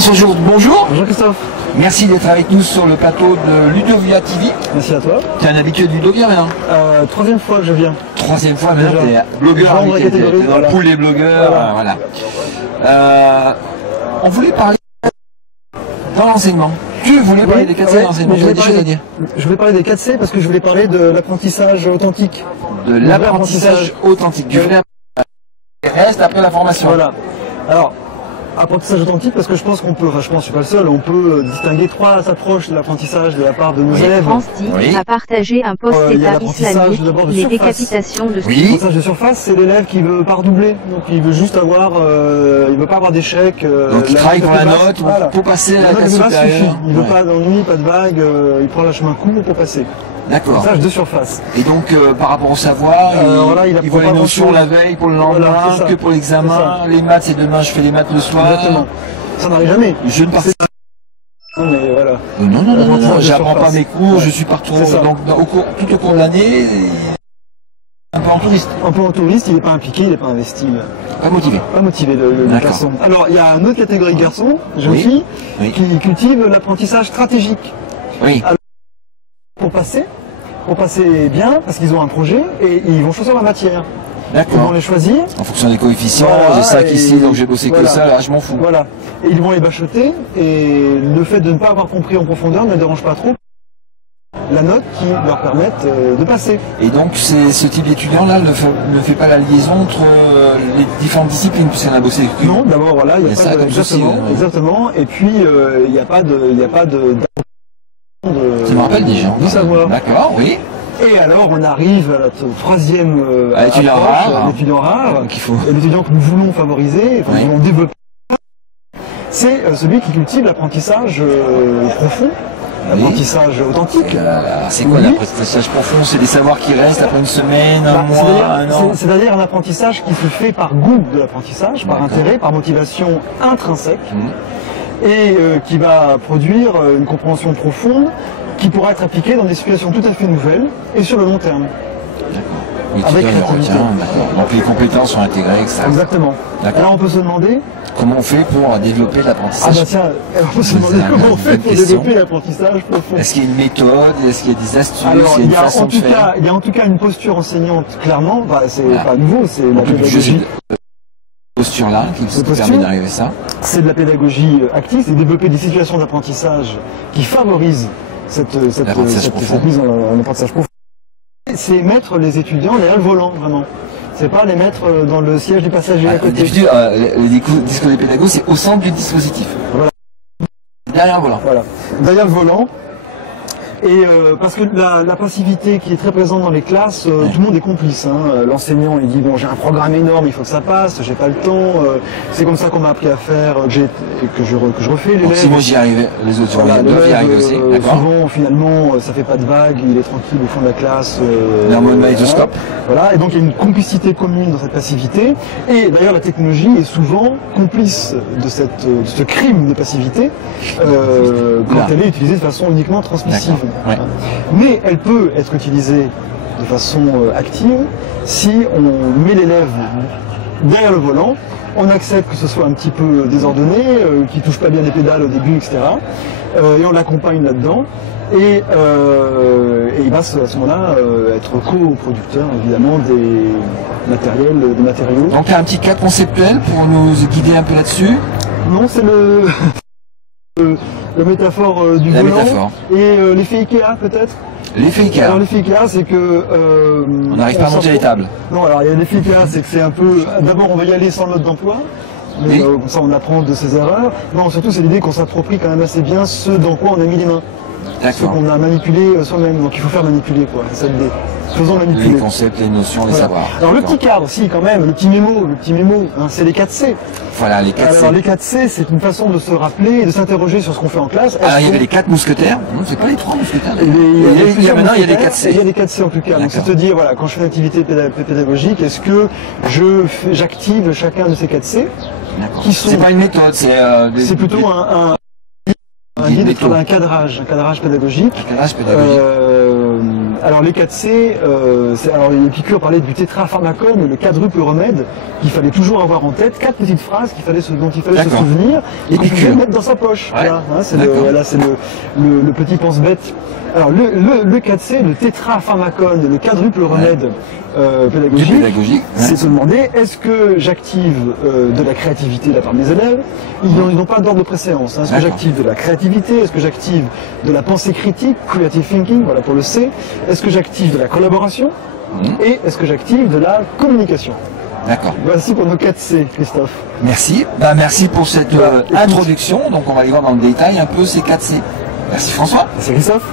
François Jourde, bonjour. Bonjour Christophe. Merci d'être avec nous sur le plateau de Ludovia TV. Merci à toi. Tu es un habitué de Ludovia maintenant? Troisième fois que je viens. Troisième fois, maintenant tu es blogueur invité, t'es dans le pool des blogueurs. Voilà. On voulait parler dans l'enseignement. Tu voulais parler des 4C dans l'enseignement, tu as des choses à dire? Je voulais parler des 4C parce que je voulais parler de l'apprentissage authentique. De l'apprentissage authentique. Du vrai reste après la formation. Voilà. Alors, apprentissage authentique parce que je pense qu'on peut, enfin je pense, je suis pas le seul, on peut distinguer trois approches de l'apprentissage de la part de nos élèves. France a partagé un post État islamique, les décapitations de l'apprentissage de surface, c'est l'élève qui veut pas redoubler, donc il veut juste avoir, il veut pas avoir d'échec. Donc il travaille pour la note, voilà. Pour passer à la classe supérieure. Il veut pas d'ennui, pas de vague, il prend le chemin court pour passer. D'accord. Apprentissage de surface. Et donc par rapport au savoir, il voit les notions la veille pour le lendemain, que pour l'examen. Les maths c'est demain, je fais les maths le soir. Exactement. Ça n'arrive jamais. Je ne participe pas. Mais voilà. Non, j'apprends pas mes cours, je suis partout, donc tout au cours de l'année, un peu en touriste. Un peu en touriste, il n'est pas impliqué, il n'est pas investi. Pas motivé. Pas motivé le garçon. Alors il y a une autre catégorie de garçons, jeunes filles, qui cultivent l'apprentissage stratégique. Oui. Alors, pour passer bien, parce qu'ils ont un projet, et ils vont choisir la matière. D'accord. Ils vont les choisir. En fonction des coefficients, j'ai ça ici, donc j'ai bossé que ça, là je m'en fous. Voilà. Et ils vont les bachoter, et le fait de ne pas avoir compris en profondeur ne dérange pas trop la note qui leur permette de passer. Et donc ce type d'étudiant-là ne fait pas la liaison entre les différentes disciplines, puisqu'il en a bossé. Non, d'abord voilà, il y a pas de... Exactement. Et puis il n'y a pas de ça me rappelle des gens. Du savoir. D'accord, oui. Et alors on arrive à la troisième l'étudiant rare, l'étudiant que nous voulons favoriser, que nous voulons développer. C'est celui qui cultive l'apprentissage profond, l'apprentissage authentique. C'est quoi l'apprentissage profond? C'est des savoirs qui restent après une semaine, un mois, un an? C'est-à-dire un apprentissage qui se fait par goût de l'apprentissage, par intérêt, par motivation intrinsèque, et qui va produire une compréhension profonde qui pourra être appliquée dans des situations tout à fait nouvelles et sur le long terme. D'accord. Avec créativité. Donc les compétences sont intégrées, etc. Exactement. Là on peut se demander comment on fait pour développer l'apprentissage. Ah bah tiens, on peut se demander comment on fait pour développer l'apprentissage profond. Est-ce qu'il y a une méthode? Est-ce qu'il y a des astuces? Alors, il y a une façon de faire? Il y a en tout cas une posture enseignante, clairement. Bah, c'est pas nouveau, c'est la pédagogie. Posture-là qui permet d'arriver à ça. C'est de la pédagogie active, c'est développer des situations d'apprentissage qui favorisent cette mise en apprentissage profond. C'est mettre les étudiants derrière le volant, vraiment. C'est pas les mettre dans le siège du passager à côté. Le discours des pédagogues, c'est au centre du dispositif. Voilà. Derrière le volant. Voilà. Derrière le volant. Et parce que la passivité qui est très présente dans les classes, tout le monde est complice. L'enseignant il dit bon j'ai un programme énorme, il faut que ça passe, j'ai pas le temps. C'est comme ça qu'on m'a appris à faire, que je refais. Donc si moi j'y arrive, les autres doivent y arriver aussi. Souvent finalement ça fait pas de vague, il est tranquille au fond de la classe. En mode magnétoscope. Voilà. Et donc il y a une complicité commune dans cette passivité. Et d'ailleurs la technologie est souvent complice de ce crime de passivité quand elle est utilisée de façon uniquement transmissive. Ouais. Mais elle peut être utilisée de façon active si on met l'élève derrière le volant, on accepte que ce soit un petit peu désordonné, qu'il ne touche pas bien les pédales au début, etc. Et on l'accompagne là-dedans. Et il va à ce moment-là être co-producteur évidemment des matériaux. Donc il y a un petit cas conceptuel pour nous guider un peu là-dessus? Non, c'est la métaphore du volant et l'effet Ikea peut-être. L'effet Ikea. Alors l'effet Ikea c'est que on n'arrive pas à monter les tables. Non, alors il y a l'effet Ikea, c'est que c'est un peu d'abord on va y aller sans mode d'emploi. Mais comme ça on apprend de ses erreurs. Non, surtout c'est l'idée qu'on s'approprie quand même assez bien ce dans quoi on a mis les mains. Ce qu'on a manipulé soi-même. Donc il faut faire manipuler quoi, c'est ça l'idée. Faisons manipuler. Les concepts, les notions, les savoirs. Alors le petit cadre aussi quand même, le petit mémo, c'est les 4C. Voilà, les 4C. Alors les 4C, c'est une façon de se rappeler et de s'interroger sur ce qu'on fait en classe. Alors il y avait les 4 mousquetaires, non c'est pas les 3 mousquetaires. Maintenant il y a les 4C. Il y a les 4C en tout cas, donc c'est te dire, voilà, quand je fais une activité pédagogique, est-ce que j'active chacun de ces 4C qui sont... C'est pas une méthode, c'est plutôt un cadrage pédagogique. Alors les 4C, alors Épicure parlait du tétrapharmacone, le quadruple remède qu'il fallait toujours avoir en tête, 4 petites phrases dont il fallait se souvenir et qu'on pouvait mettre dans sa poche. Ouais. Voilà, hein, c'est le petit pense-bête. Alors le 4C, le tétrapharmacone, le quadruple remède pédagogique, c'est se demander est-ce que j'active de la créativité de la part de mes élèves. Ils n'ont pas d'ordre de préséance. Hein. Est-ce que j'active de la créativité? Est-ce que j'active de la pensée critique, creative thinking, voilà pour le C? Est-ce que j'active de la collaboration? Et est-ce que j'active de la communication? D'accord. Voici pour nos 4C, Christophe. Merci. Merci pour cette introduction. Donc on va aller voir dans le détail un peu ces 4C. Merci François. Merci Christophe.